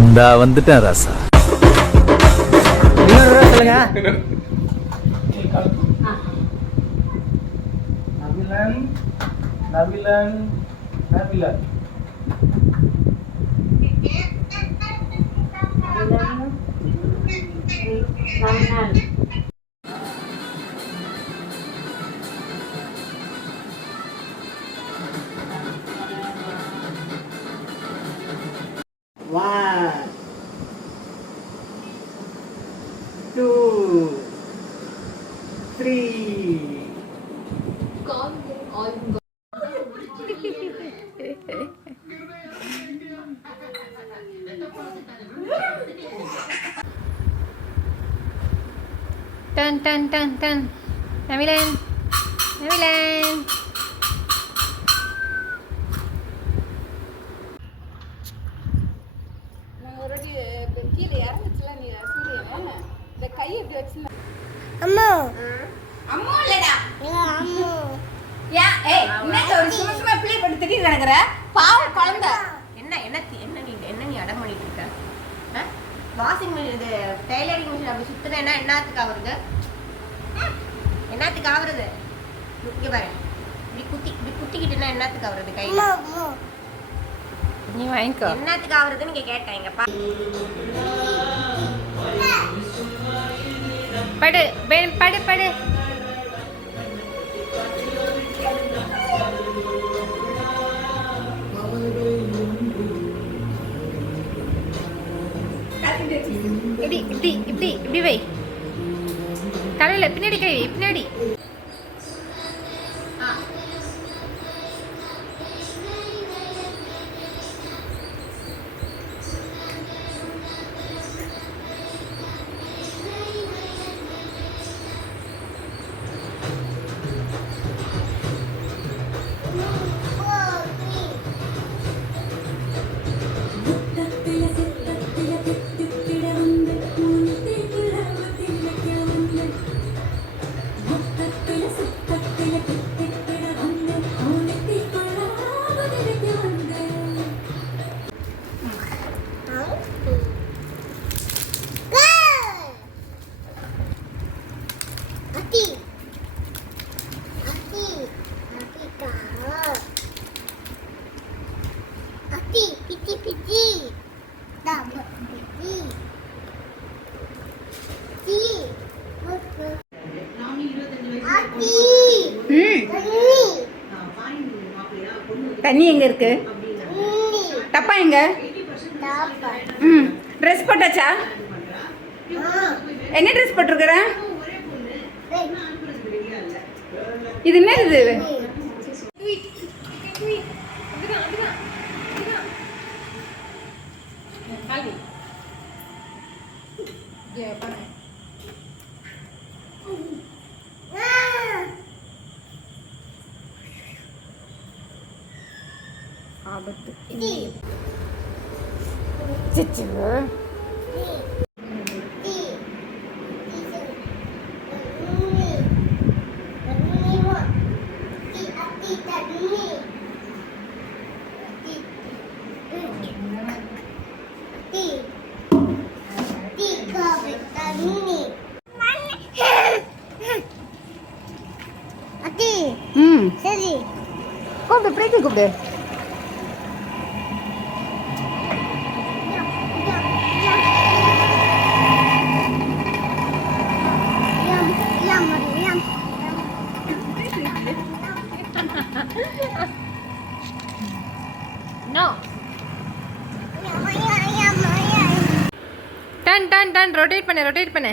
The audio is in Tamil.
இந்தா வந்துட்டேன் ராசா. இன்னொரு ரூபா சொல்லுங்க. நவிலன் நவிலன் நவிலன் One, two, three. Turn, turn, turn, turn. Namilan. Namilan. கீழே இறந்துச்சுல நீ சூரியன் இந்த கை எப்படி வச்சு அம்மா அம்மா இல்லடா அம்மா ஏன் ஏய் என்ன ஒரு சும்மா சும்மா ப்ளே பண்ணி திடீர்னு நடக்கற பாவம் குழந்தை என்ன நீ அடம் பண்ணிட்டு இருக்க? வாஷிங் மிஷின் இது டெய்லரிங் மிஷின் அப்படி சுத்துனா என்னத்துக்கு ஆகுறது? என்னத்துக்கு ஆகுறது? இங்க பாரு, இப்படி குத்திக்கிட்டுனா என்னத்துக்கு ஆகுறது கையில? அம்மா நீ வாங்கிக்கோ. என்னத்துக்கு ஆகுறதுன்னு நீங்க கேட்டேன். இங்க பா, படு படு படு. இப்படி இப்படி இப்படி இப்படி வை, தலையில பின்னாடி கை வை, பின்னாடி. தண்ணி எங்க இருக்கு? டப்பா எங்க? ட்ரெஸ் போட்டாச்சா? என்ன ட்ரெஸ் போட்டிருக்கிற? இது என்ன இது? ஆபத்து. சரி கூப்பிடு, பிரீத்தி கூப்பிடு. No. Turn, rotate பண்ணு.